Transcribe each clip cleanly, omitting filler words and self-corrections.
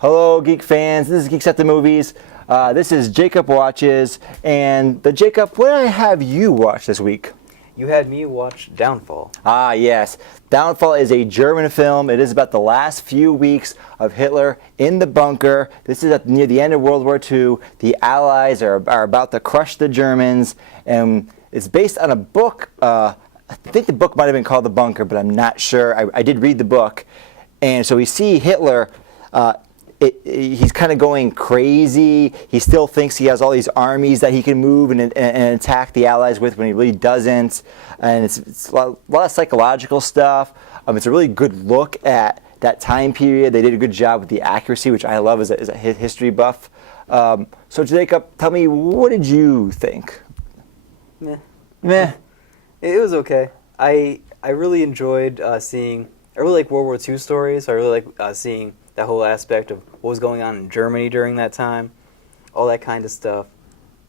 Hello, Geek fans. This is Geeks at the Movies. This is Jacob Watches. And Jacob, what did I have you watch this week? You had me watch DownFall. Ah, yes. DownFall is a German film. It is about the last few weeks of Hitler in the bunker. This is near the end of World War II. The Allies are about to crush the Germans. And it's based on a book. I think the book might have been called The Bunker, but I'm not sure. I did read the book. And so we see Hitler. He's kind of going crazy. He still thinks he has all these armies that he can move and attack the Allies with when he really doesn't. And it's a lot of psychological stuff. It's a really good look at that time period. They did a good job with the accuracy, which I love as a history buff. So Jacob, tell me, what did you think? Meh. It was okay. I really enjoyed seeing. I really like World War II stories. I really like seeing that whole aspect of what was going on in Germany during that time, all that kind of stuff.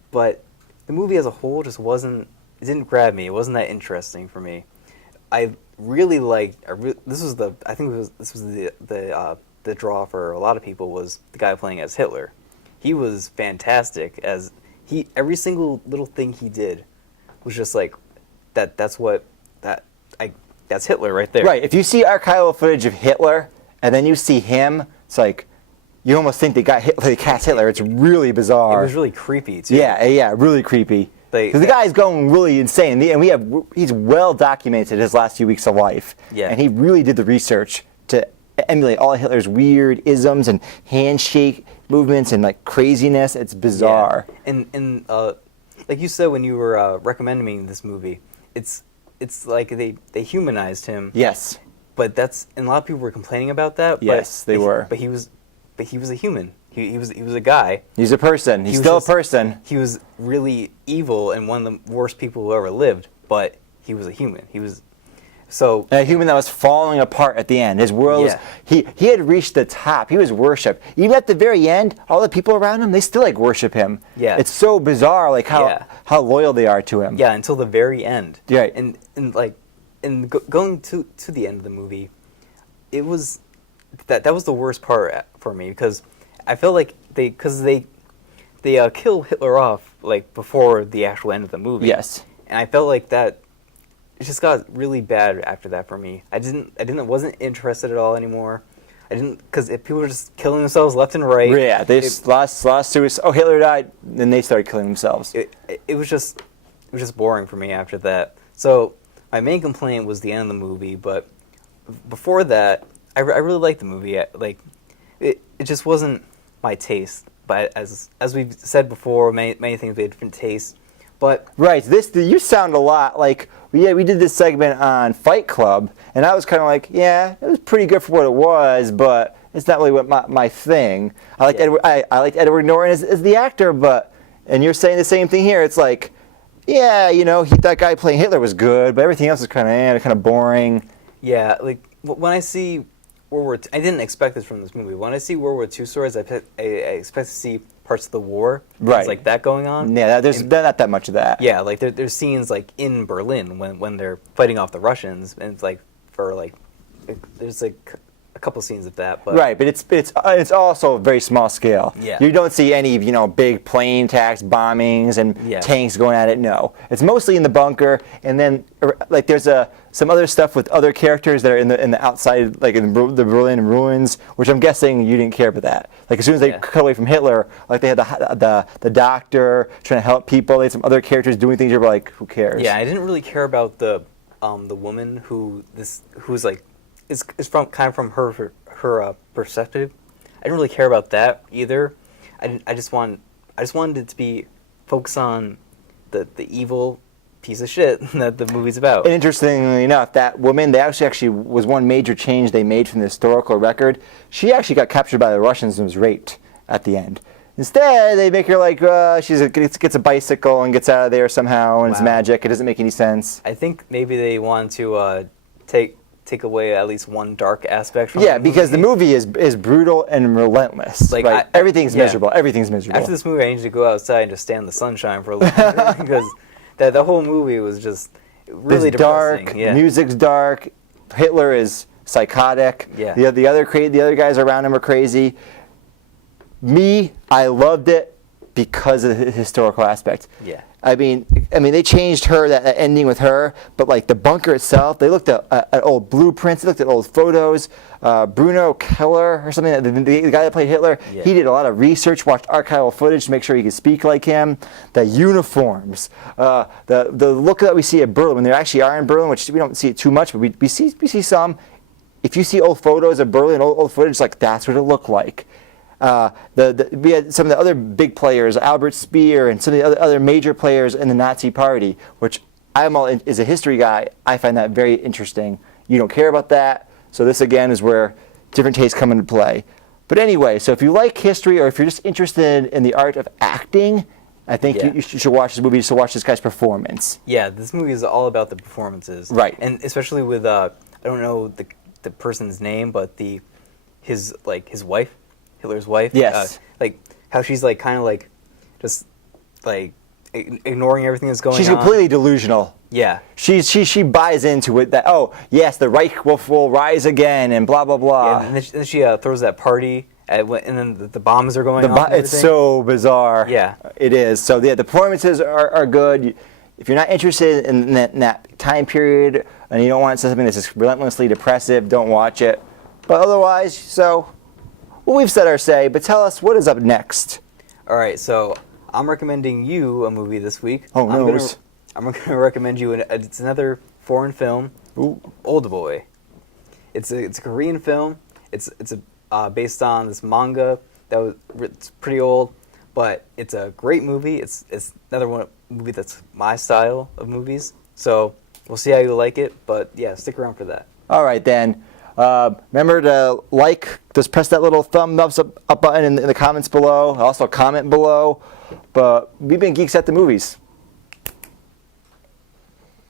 But the movie as a whole just it didn't grab me. It wasn't that interesting for me. I really liked, this was the draw for a lot of people, was the guy playing as Hitler. He was fantastic every single little thing he did was just like, that's Hitler right there. Right. If you see archival footage of Hitler, and then you see him, it's like, you almost think they cast Hitler. It's really bizarre. It was really creepy, too. Yeah, really creepy. Because the guy's going really insane. And he's well documented his last few weeks of life. Yeah. And he really did the research to emulate all of Hitler's weird isms and handshake movements and like craziness. It's bizarre. Yeah. And like you said when you were recommending me this movie, it's like they humanized him. Yes. But and a lot of people were complaining about that. Yes, they were. But he was a human. He was a guy. He's a person. He's still a person. He was really evil and one of the worst people who ever lived. But he was a human. A human that was falling apart at the end. His world was, he had reached the top. He was worshipped. Even at the very end, all the people around him, they still worship him. Yeah. It's so bizarre, how loyal they are to him. Yeah, until the very end. Right. And going to the end of the movie, it was that was the worst part for me, because I felt like they kill Hitler off before the actual end of the movie. Yes. And I felt like that it just got really bad after that for me. I wasn't interested at all anymore. Because if people were just killing themselves left and right. Yeah, they lost suicide. Oh, Hitler died. Then they started killing themselves. It was just boring for me after that. So my main complaint was the end of the movie, but before that, I really liked the movie. It just wasn't my taste. But as we've said before, many things we had different tastes. But right, you sound a lot like we did this segment on Fight Club, and I was kind of like, yeah, it was pretty good for what it was, but it's not really what my thing. I liked Edward Norton as the actor, and you're saying the same thing here. It's like, yeah, that guy playing Hitler was good, but everything else is kind of boring. Yeah, when I see World War II, I didn't expect this from this movie. When I see World War II stories, I expect to see parts of the war, things like that going on. Yeah, there's not that much of that. Yeah, there's scenes in Berlin when they're fighting off the Russians, and there's a couple scenes of that. But right, but it's also a very small scale. Yeah. You don't see any big plane attacks, bombings, and tanks going at it. No, it's mostly in the bunker, and then there's some other stuff with other characters that are in the outside, in the Berlin ruins, which I'm guessing you didn't care about that. As soon as they cut away from Hitler, they had the doctor trying to help people. They had some other characters doing things. You're like, who cares? Yeah, I didn't really care about the woman who's is from her perspective. I didn't really care about that either. I just wanted it to be focused on the evil piece of shit that the movie's about. And interestingly enough, that woman, that actually was one major change they made from the historical record. She actually got captured by the Russians and was raped at the end. Instead, they make her she gets a bicycle and gets out of there somehow, and it's magic. It doesn't make any sense. I think maybe they want to take away at least one dark aspect from the movie. Because the movie is brutal and relentless. Everything's miserable. Everything's miserable. After this movie, I need to go outside and just stand in the sunshine for a little bit, because the whole movie was just really depressing. Dark. Music's dark. Hitler is psychotic. Yeah. The other guys around him are crazy. I loved it because of the historical aspect. Yeah. I mean, they changed that ending with her, but like the bunker itself, they looked at old blueprints, they looked at old photos. Bruno Keller or something, the guy that played Hitler, Yeah. he did a lot of research, watched archival footage to make sure he could speak like him. The uniforms, the look that we see at Berlin, when they actually are in Berlin, which we don't see it too much, but we see some. If you see old photos of Berlin, old footage, like that's what it looked like. We had some of the other big players, Albert Speer, and some of the other major players in the Nazi Party, which as a history guy, I find that very interesting. You don't care about that, so this again is where different tastes come into play. But anyway, so if you like history or if you're just interested in the art of acting, I think you should watch this movie just to watch this guy's performance. Yeah, this movie is all about the performances. Right. And especially with, I don't know the person's name, but his wife, Hitler's wife. Yes. Like how she's like kind of like just like ignoring everything that's going on. She's completely delusional. Yeah. She buys into it that, oh, yes, the Reich will rise again and blah, blah, blah. Yeah, and then she throws that party, and then the bombs are going off. It's so bizarre. Yeah. It is. So, yeah, the performances are good. If you're not interested in that time period and you don't want something that's just relentlessly depressive, don't watch it. But otherwise, well, we've said our say, but tell us what is up next. All right, so I'm recommending you a movie this week. Oh, no. I'm going to recommend you, it's another foreign film, Ooh. Old Boy. It's a Korean film. It's based on this manga it's pretty old, but it's a great movie. It's another movie that's my style of movies. So we'll see how you like it, but yeah, stick around for that. All right, then. Remember to just press that little thumbs up button in the comments below. Also comment below. But we've been Geeks at the Movies.